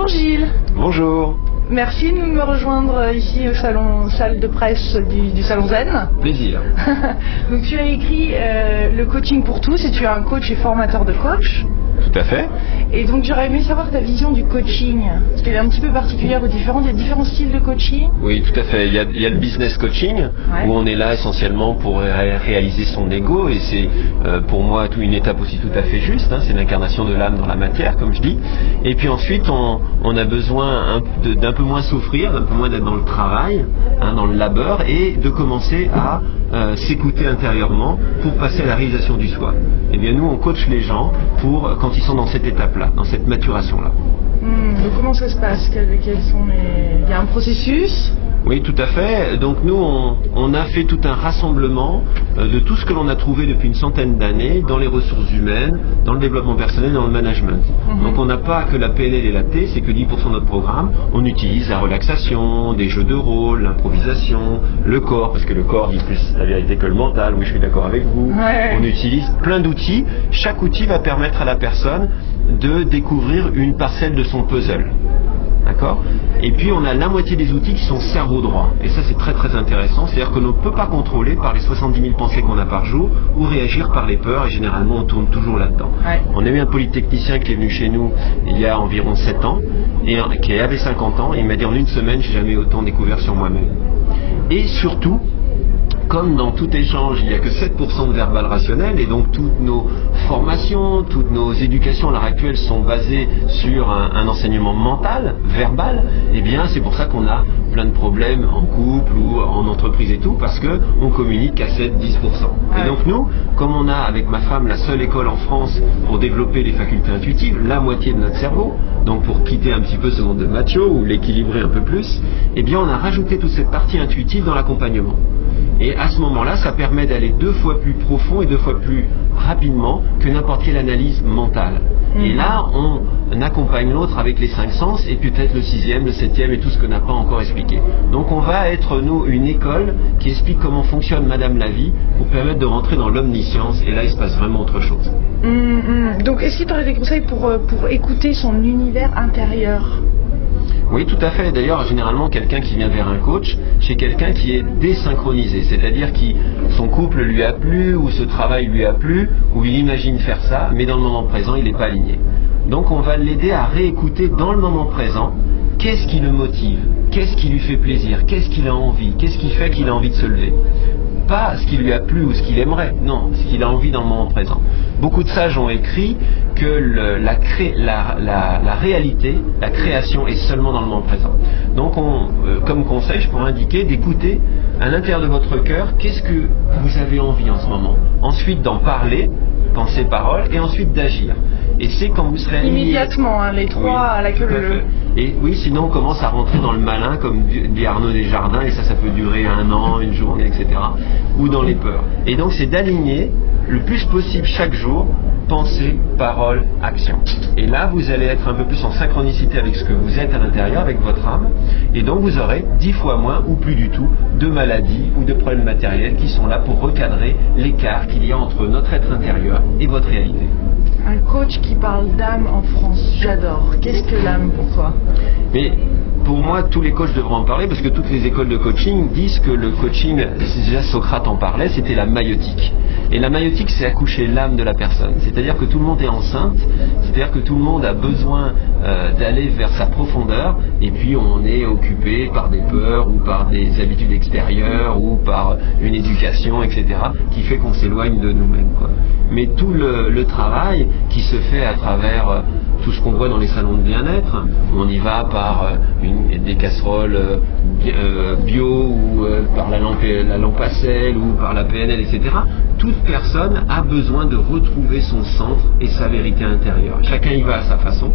Bonjour Gilles. Bonjour. Merci de me rejoindre ici au salle de presse du Salon Zen. Plaisir. Donc tu as écrit le coaching pour tous et tu es un coach et formateur de coach. Tout à fait. Et donc j'aurais aimé savoir ta vision du coaching, parce qu'elle est un petit peu particulière ou différente. Il y a différents styles de coaching. Oui, tout à fait. Il y a le business coaching, où on est là essentiellement pour réaliser son ego, et c'est pour moi une étape aussi tout à fait juste, hein. C'est l'incarnation de l'âme dans la matière, comme je dis. Et puis ensuite, on a besoin d'un peu moins souffrir, d'un peu moins d'être dans le travail, hein, dans le labeur, et de commencer à s'écouter intérieurement pour passer à la réalisation du soi. Eh bien nous, on coach les gens quand ils sont dans cette étape-là, dans cette maturation-là. Donc comment ça se passe? Il y a un processus? Oui, tout à fait. Donc nous, on a fait tout un rassemblement de tout ce que l'on a trouvé depuis une centaine d'années dans les ressources humaines, dans le développement personnel, dans le management. Donc on n'a pas que la PNL et la T, c'est que 10% de notre programme. On utilise la relaxation, des jeux de rôle, l'improvisation, le corps, parce que le corps dit plus la vérité que le mental. Oui, je suis d'accord avec vous. Ouais. On utilise plein d'outils. Chaque outil va permettre à la personne de découvrir une parcelle de son puzzle. D'accord? Et puis on a la moitié des outils qui sont cerveau droit. Et ça c'est très très intéressant. C'est-à-dire que l'on ne peut pas contrôler par les 70 000 pensées qu'on a par jour ou réagir par les peurs, et généralement on tourne toujours là-dedans. Ouais. On a eu un polytechnicien qui est venu chez nous il y a environ 7 ans, et qui avait 50 ans, et il m'a dit en une semaine j'ai jamais autant découvert sur moi-même. Et surtout, comme dans tout échange, il n'y a que 7% de verbal rationnel, et donc toutes nos formations, toutes nos éducations à l'heure actuelle sont basées sur un enseignement mental, verbal, et bien c'est pour ça qu'on a plein de problèmes en couple ou en entreprise et tout, parce qu'on communique qu'à 7-10%. Et donc nous, comme on a avec ma femme la seule école en France pour développer les facultés intuitives, la moitié de notre cerveau, donc pour quitter un petit peu ce monde de macho ou l'équilibrer un peu plus, eh bien on a rajouté toute cette partie intuitive dans l'accompagnement. Et à ce moment-là, ça permet d'aller 2 fois plus profond et 2 fois plus rapidement que n'importe quelle analyse mentale. Et là, on accompagne l'autre avec les 5 sens et peut-être le 6e, le 7e et tout ce qu'on n'a pas encore expliqué. Donc on va être, nous, une école qui explique comment fonctionne Madame la vie pour permettre de rentrer dans l'omniscience, et là, il se passe vraiment autre chose. Donc est-ce que tu aurais des conseils pour écouter son univers intérieur? Oui, tout à fait. D'ailleurs, généralement, quelqu'un qui vient vers un coach, c'est quelqu'un qui est désynchronisé, c'est-à-dire que son couple lui a plu, ou ce travail lui a plu, ou il imagine faire ça, mais dans le moment présent, il n'est pas aligné. Donc, on va l'aider à réécouter dans le moment présent qu'est-ce qui le motive, qu'est-ce qui lui fait plaisir, qu'est-ce qu'il a envie, qu'est-ce qui fait qu'il a envie de se lever. Pas ce qui lui a plu ou ce qu'il aimerait, non, ce qu'il a envie dans le moment présent. Beaucoup de sages ont écrit que la réalité, la création est seulement dans le moment présent. Donc comme conseil, je pourrais indiquer d'écouter à l'intérieur de votre cœur qu'est-ce que vous avez envie en ce moment. Ensuite d'en parler, penser, parole, et ensuite d'agir. Et c'est quand vous serez aligné... Immédiatement, hein, les trois à la queue. Et oui, sinon on commence à rentrer dans le malin, comme dit Arnaud Desjardins, et ça peut durer 1 an, une journée, etc. Ou dans les peurs. Et donc c'est d'aligner le plus possible chaque jour, pensée, parole, action. Et là, vous allez être un peu plus en synchronicité avec ce que vous êtes à l'intérieur, avec votre âme, et donc vous aurez 10 fois moins, ou plus du tout, de maladies ou de problèmes matériels qui sont là pour recadrer l'écart qu'il y a entre notre être intérieur et votre réalité. Un coach qui parle d'âme en France, j'adore. Qu'est-ce que l'âme pour toi? Mais pour moi, tous les coachs devraient en parler, parce que toutes les écoles de coaching disent que le coaching, déjà Socrate en parlait, c'était la maïotique. Et la maïotique, c'est accoucher l'âme de la personne. C'est-à-dire que tout le monde est enceinte, c'est-à-dire que tout le monde a besoin d'aller vers sa profondeur, et puis on est occupé par des peurs, ou par des habitudes extérieures, ou par une éducation, etc., qui fait qu'on s'éloigne de nous-mêmes, quoi. Mais tout le travail qui se fait à travers tout ce qu'on voit dans les salons de bien-être, on y va par des casseroles bio, ou par la lampe à sel, ou par la PNL, etc. Toute personne a besoin de retrouver son centre et sa vérité intérieure. Chacun y va à sa façon.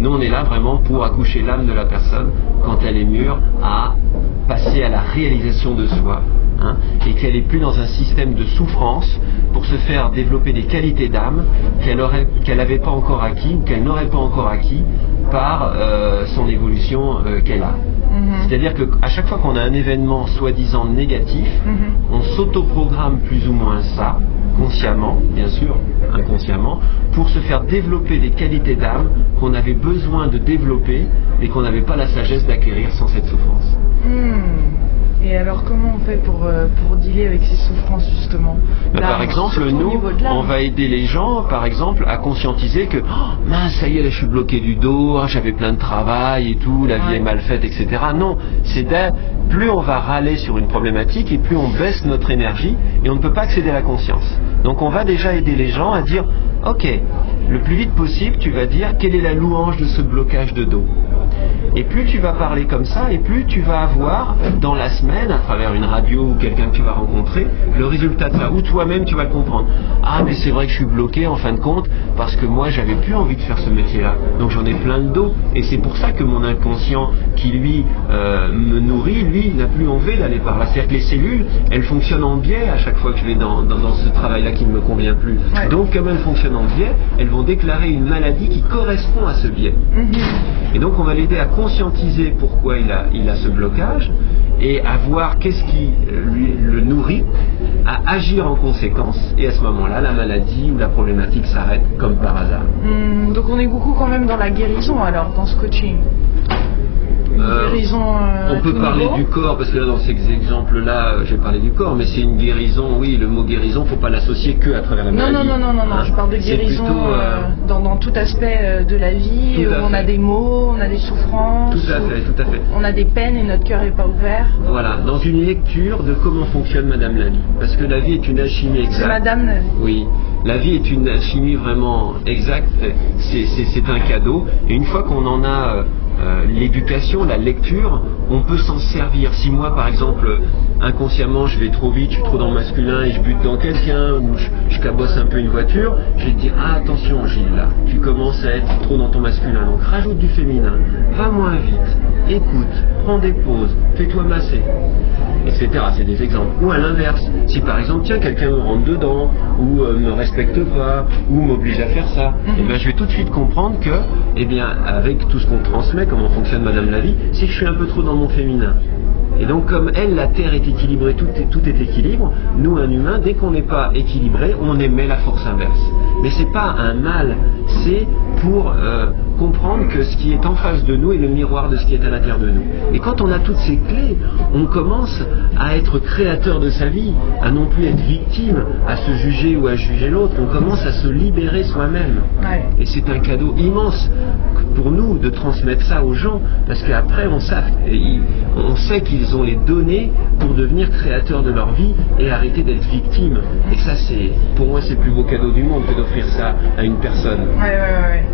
Nous, on est là vraiment pour accoucher l'âme de la personne quand elle est mûre à passer à la réalisation de soi. Et qu'elle n'est plus dans un système de souffrance pour se faire développer des qualités d'âme qu'elle n'avait pas encore acquis, ou qu'elle n'aurait pas encore acquis par son évolution qu'elle a. C'est-à-dire qu'à chaque fois qu'on a un événement soi-disant négatif, on s'autoprogramme plus ou moins ça consciemment, bien sûr, inconsciemment, pour se faire développer des qualités d'âme qu'on avait besoin de développer et qu'on n'avait pas la sagesse d'acquérir sans cette souffrance. Et alors comment on fait pour dealer avec ces souffrances justement? Par exemple, nous, on va aider les gens, par exemple, à conscientiser que mince, ça y est, là, je suis bloqué du dos, j'avais plein de travail et tout, la vie est mal faite, etc. Non, c'est plus on va râler sur une problématique et plus on baisse notre énergie et on ne peut pas accéder à la conscience. Donc on va déjà aider les gens à dire, ok, le plus vite possible, tu vas dire quelle est la louange de ce blocage de dos. Et plus tu vas parler comme ça, et plus tu vas avoir dans la semaine, à travers une radio ou quelqu'un que tu vas rencontrer, le résultat de ça. Ou toi-même tu vas le comprendre. Ah mais c'est vrai que je suis bloqué en fin de compte, parce que moi j'avais plus envie de faire ce métier-là. Donc j'en ai plein le dos. Et c'est pour ça que mon inconscient qui lui me nourrit, lui n'a plus envie d'aller par là. C'est-à-dire que les cellules, elles fonctionnent en biais à chaque fois que je vais dans ce travail-là qui ne me convient plus. Donc comme elles fonctionnent en biais, elles vont déclarer une maladie qui correspond à ce biais. Et donc on va l'aider à conscientiser pourquoi il a ce blocage et à voir qu'est-ce qui le nourrit, à agir en conséquence, et à ce moment-là la maladie ou la problématique s'arrête comme par hasard. Donc on est beaucoup quand même dans la guérison alors, dans ce coaching. Guérison, on peut parler du corps, parce que là, dans ces exemples-là, j'ai parlé du corps, mais c'est une guérison, oui, le mot guérison, faut pas l'associer que à travers la maladie. Non, je parle de guérison plutôt, dans tout aspect de la vie, où on a des maux, on a des souffrances, tout à fait. On a des peines et notre cœur n'est pas ouvert. Voilà, dans une lecture de comment fonctionne Madame la vie, parce que la vie est une alchimie exacte. C'est Madame la vie. Oui. La vie est une alchimie vraiment exacte, c'est un cadeau, et une fois qu'on en a l'éducation, la lecture, on peut s'en servir. Si moi par exemple inconsciemment je vais trop vite, je suis trop dans le masculin et je bute dans quelqu'un, ou je cabosse un peu une voiture, je vais te dire attention Gilles, là tu commences à être trop dans ton masculin, donc rajoute du féminin, va moins vite, écoute, prends des pauses, fais-toi masser, etc. C'est des exemples. Ou à l'inverse, si par exemple tiens quelqu'un me rentre dedans, ou me respecte pas, ou m'oblige à faire ça, et bien je vais tout de suite comprendre que, eh bien avec tout ce qu'on transmet, comment fonctionne Madame la vie, c'est que je suis un peu trop dans mon féminin. Et donc comme elle, la Terre est équilibrée, tout est équilibre, nous un humain, dès qu'on n'est pas équilibré, on émet la force inverse. Mais c'est pas un mal, c'est pour comprendre que ce qui est en face de nous est le miroir de ce qui est à l'intérieur de nous. Et quand on a toutes ces clés, on commence à être créateur de sa vie, à non plus être victime, à se juger ou à juger l'autre, on commence à se libérer soi-même. Et c'est un cadeau immense pour nous de transmettre ça aux gens, parce qu'après on sait qu'ils ont les données pour devenir créateurs de leur vie et arrêter d'être victimes. Et ça, pour moi, c'est le plus beau cadeau du monde que d'offrir ça à une personne.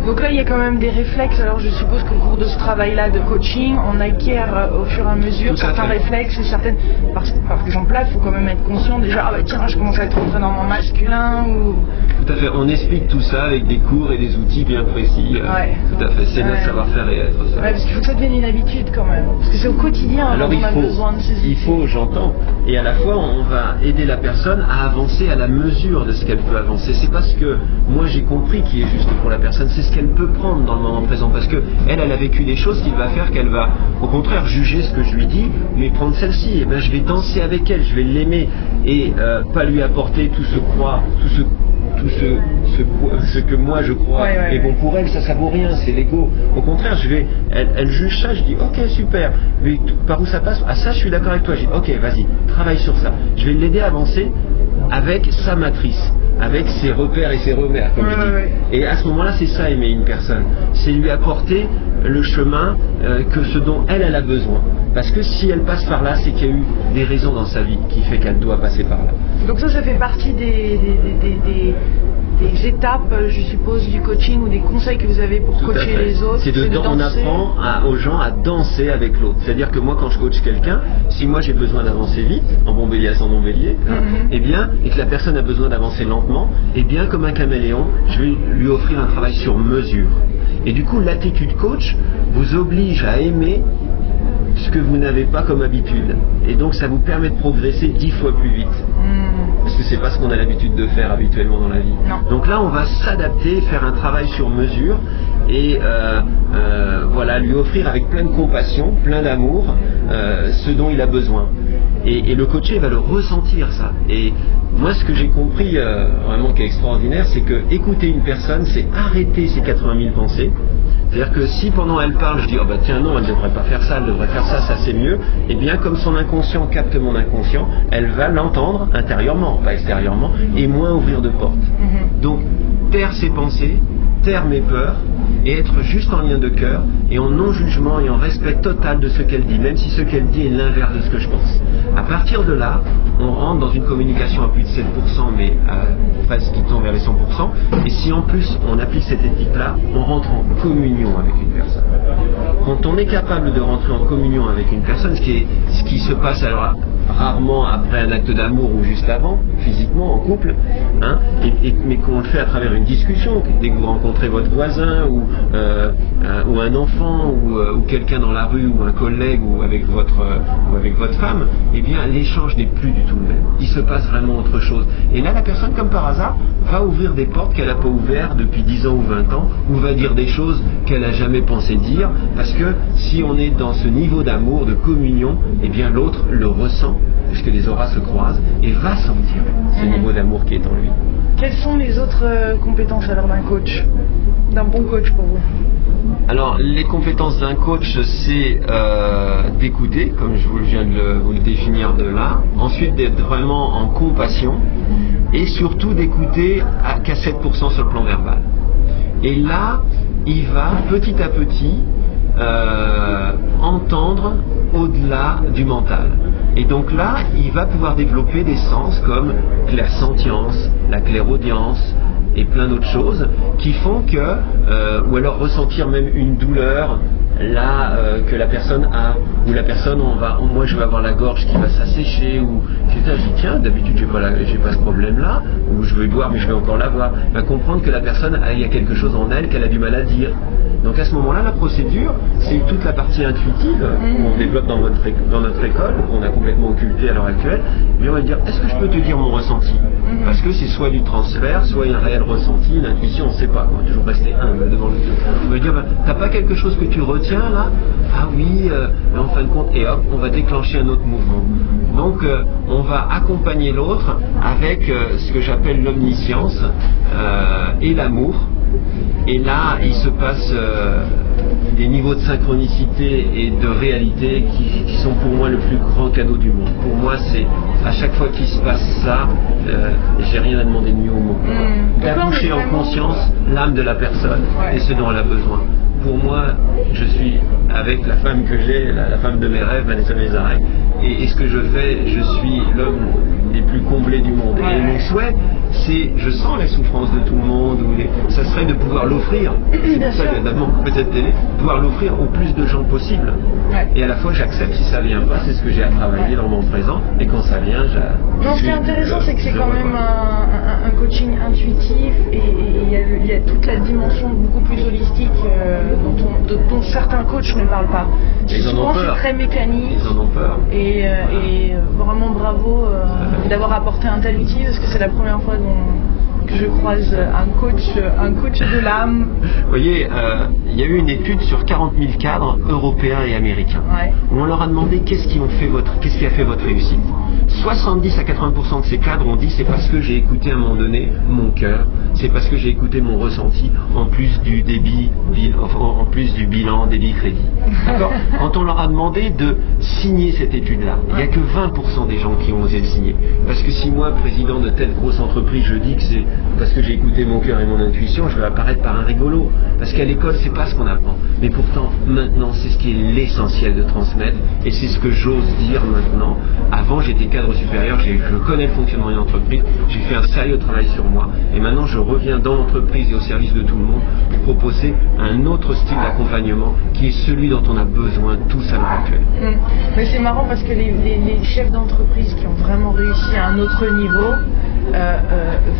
Donc là, il y a quand même des réflexes. Alors je suppose qu'au cours de ce travail-là de coaching, on acquiert au fur et à mesure certains réflexes et certaines... Par exemple là, il faut quand même être conscient déjà, tiens, je commence à être rentré dans mon masculin ou... Tout à fait, on explique tout ça avec des cours et des outils bien précis. Tout à fait, c'est notre savoir-faire et être ça. Parce qu'il faut que ça devienne une habitude quand même. Parce que c'est au quotidien qu'on a besoin de ces outils. Il faut, j'entends. Et à la fois, on va aider la personne à avancer à la mesure de ce qu'elle peut avancer. C'est pas ce que moi j'ai compris qui est juste pour la personne, c'est ce qu'elle peut prendre dans le moment présent. Parce que elle a vécu des choses qui va faire qu'elle va, au contraire, juger ce que je lui dis, mais prendre celle-ci. Et ben, je vais danser avec elle, je vais l'aimer et pas lui apporter tout ce que moi je crois est bon pour elle, ça vaut rien, c'est l'ego. Au contraire, elle juge ça, je dis ok super, mais par où ça passe? Ah ça je suis d'accord avec toi, je dis ok vas-y, travaille sur ça. Je vais l'aider à avancer avec sa matrice, avec ses repères et ses remères, comme je dis. Et à ce moment-là, c'est ça aimer une personne, c'est lui apporter le chemin que ce dont elle a besoin. Parce que si elle passe par là, c'est qu'il y a eu des raisons dans sa vie qui fait qu'elle doit passer par là. Donc ça fait partie des étapes, je suppose, du coaching ou des conseils que vous avez pour coacher les autres. On apprend aux gens à danser avec l'autre. C'est-à-dire que moi, quand je coach quelqu'un, si moi j'ai besoin d'avancer vite, en bon bélier à son bon bélier, et que la personne a besoin d'avancer lentement, et bien comme un caméléon, je vais lui offrir un travail sur mesure. Et du coup, l'attitude coach vous oblige à aimer ce que vous n'avez pas comme habitude. Et donc ça vous permet de progresser 10 fois plus vite. Parce que c'est pas ce qu'on a l'habitude de faire habituellement dans la vie. Donc là on va s'adapter, faire un travail sur mesure et lui offrir avec plein de compassion, plein d'amour, ce dont il a besoin. Et le coaché va le ressentir, ça. Et moi, ce que j'ai compris vraiment qui est extraordinaire, c'est que écouter une personne, c'est arrêter ses 80 000 pensées. C'est-à-dire que si pendant elle parle, je dis oh bah tiens non, elle ne devrait pas faire ça, elle devrait faire ça, ça c'est mieux, et bien comme son inconscient capte mon inconscient, elle va l'entendre intérieurement, pas extérieurement, et moins ouvrir de portes. Donc taire ses pensées, taire mes peurs, et être juste en lien de cœur, et en non-jugement et en respect total de ce qu'elle dit, même si ce qu'elle dit est l'inverse de ce que je pense. À partir de là, on rentre dans une communication à plus de 7%, mais presque qui tend vers les 100%, et si en plus on applique cette éthique-là, on rentre en communion avec une personne. Quand on est capable de rentrer en communion avec une personne, ce qui se passe alors rarement après un acte d'amour ou juste avant, physiquement, en couple, hein, mais qu'on le fait à travers une discussion, dès que vous rencontrez votre voisin ou un enfant ou quelqu'un dans la rue ou un collègue ou avec votre femme, eh bien l'échange n'est plus du tout le même. Il se passe vraiment autre chose. Et là, la personne, comme par hasard, va ouvrir des portes qu'elle n'a pas ouvertes depuis 10 ans ou 20 ans, ou va dire des choses qu'elle n'a jamais pensé dire, parce que si on est dans ce niveau d'amour, de communion, eh bien l'autre le ressent, puisque les auras se croisent, et va sentir ce niveau d'amour qui est en lui. Quelles sont les autres compétences alors d'un coach, d'un bon coach pour vous? Alors, les compétences d'un coach, c'est d'écouter, comme je viens de vous le définir de là. Ensuite, d'être vraiment en compassion. Et surtout d'écouter qu'à 7% sur le plan verbal. Et là, il va petit à petit entendre au-delà du mental. Et donc là, il va pouvoir développer des sens comme clairsentience, la clairaudience, et plein d'autres choses qui font que, ou alors ressentir même une douleur là que la personne a, ou la personne moi je vais avoir la gorge qui va s'assécher, ou je dis tiens d'habitude j'ai pas ce problème là, ou je vais boire mais je vais encore l'avoir, va comprendre que la personne il y a quelque chose en elle qu'elle a du mal à dire. Donc à ce moment-là, la procédure, c'est toute la partie intuitive qu'on développe dans notre école, qu'on a complètement occultée à l'heure actuelle. Et on va dire, est-ce que je peux te dire mon ressenti? Parce que c'est soit du transfert, soit un réel ressenti, une intuition, on ne sait pas. On va toujours rester humble devant le truc. On va dire, t'as pas quelque chose que tu retiens là? Ah oui, mais en fin de compte, et hop, on va déclencher un autre mouvement. Donc on va accompagner l'autre avec ce que j'appelle l'omniscience et l'amour. Et là, il se passe des niveaux de synchronicité et de réalité qui sont pour moi le plus grand cadeau du monde. Pour moi, c'est à chaque fois qu'il se passe ça, j'ai rien à demander de mieux au monde. D'accoucher en conscience l'âme de la personne et ce dont elle a besoin. Pour moi, je suis avec la femme que j'ai, la femme de mes rêves, Vanessa Mézarek, et ce que je fais, je suis l'homme des plus comblés du monde. Et mon souhait, c'est, je sens les souffrances de tout le monde, ça serait de pouvoir l'offrir, c'est pour ça qu'il y a d'abord peut-être télé, pouvoir l'offrir au plus de gens possible. Et à la fois j'accepte si ça vient pas, c'est ce que j'ai à travailler dans mon présent, et quand ça vient, ce qui est intéressant, c'est que c'est quand même un coaching intuitif, et il y a toute la dimension beaucoup plus holistique dont certains coachs ne parlent pas. Souvent c'est très mécanique, ils en ont peur. Et vraiment bravo d'avoir apporté un tel outil, parce que c'est la première fois que je croise un coach de l'âme. Vous voyez, il y a eu une étude sur 40 000 cadres européens et américains, où on leur a demandé qu'est-ce qui a fait votre réussite. 70 à 80% de ces cadres ont dit c'est parce que j'ai écouté à un moment donné mon cœur, c'est parce que j'ai écouté mon ressenti, en plus du bilan débit-crédit. D'accord. Quand on leur a demandé de signer cette étude-là, il n'y a que 20% des gens qui ont osé le signer. Parce que si moi, président de telle grosse entreprise, je dis que c'est parce que j'ai écouté mon cœur et mon intuition, je vais apparaître par un rigolo. Parce qu'à l'école, c'est pas ce qu'on apprend. Mais pourtant, maintenant, c'est ce qui est l'essentiel de transmettre, et c'est ce que j'ose dire maintenant. Avant, j'étais cadre supérieur, je connais le fonctionnement d'une entreprise, j'ai fait un sérieux travail sur moi, et maintenant je reviens dans l'entreprise et au service de tout le monde pour proposer un autre style d'accompagnement qui est celui dont on a besoin tous à l'heure actuelle. Mais c'est marrant parce que les chefs d'entreprise qui ont vraiment réussi à un autre niveau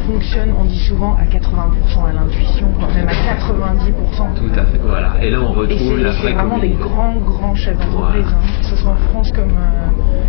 fonctionnent, on dit souvent, à 80% à l'intuition, même à 90%. Tout à fait, voilà. Et là on retrouve la vraie c'est vraiment des grands chefs d'entreprise, que ce soit en France comme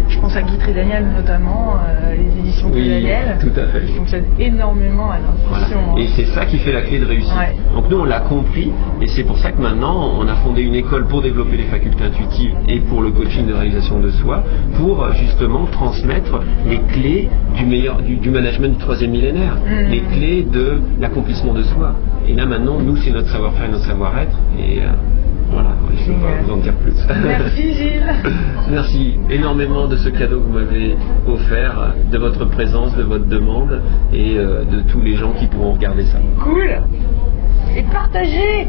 Je pense à Guy Trédaniel notamment, les éditions Trédaniel. Tout à fait. Qui fonctionnent énormément à l'intuition. Voilà. Et c'est ça qui fait la clé de réussite. Ouais. Donc nous on l'a compris et c'est pour ça que maintenant on a fondé une école pour développer les facultés intuitives et pour le coaching de réalisation de soi, pour justement transmettre les clés du management du troisième millénaire, les clés de l'accomplissement de soi. Et là maintenant nous c'est notre savoir-faire et notre savoir-être et voilà, je ne peux pas vous en dire plus. Merci Gilles. Merci énormément de ce cadeau que vous m'avez offert, de votre présence, de votre demande et de tous les gens qui pourront regarder ça. Cool. Et partagez.